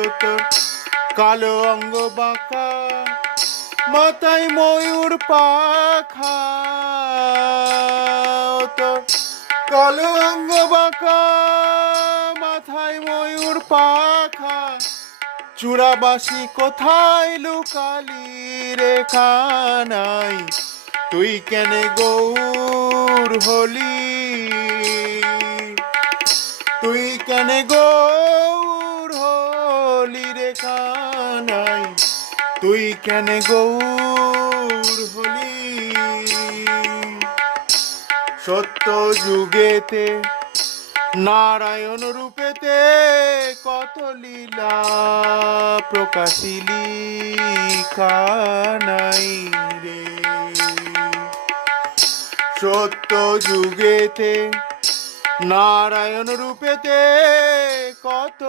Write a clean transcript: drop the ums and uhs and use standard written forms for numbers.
ও তোর কালো অঙ্গ বাঁকা, মাথায় ময়ূর পাখা। ও তোর কালো অঙ্গ বাঁকা, মাথায় ময়ূর পাখা। চূড়াবাসী কোথায় লুকালি রে কানাই, তুই কেন গৌর হলি? তুই কেন গৌর হলি রে কানাই, তুই কেন গৌর হলি? সত্য যুগেতে নারায়ণ রূপেতে কত লীলা প্রকাশিলি কানাই রে। সত্য যুগেতে নারায়ণ রূপেতে কত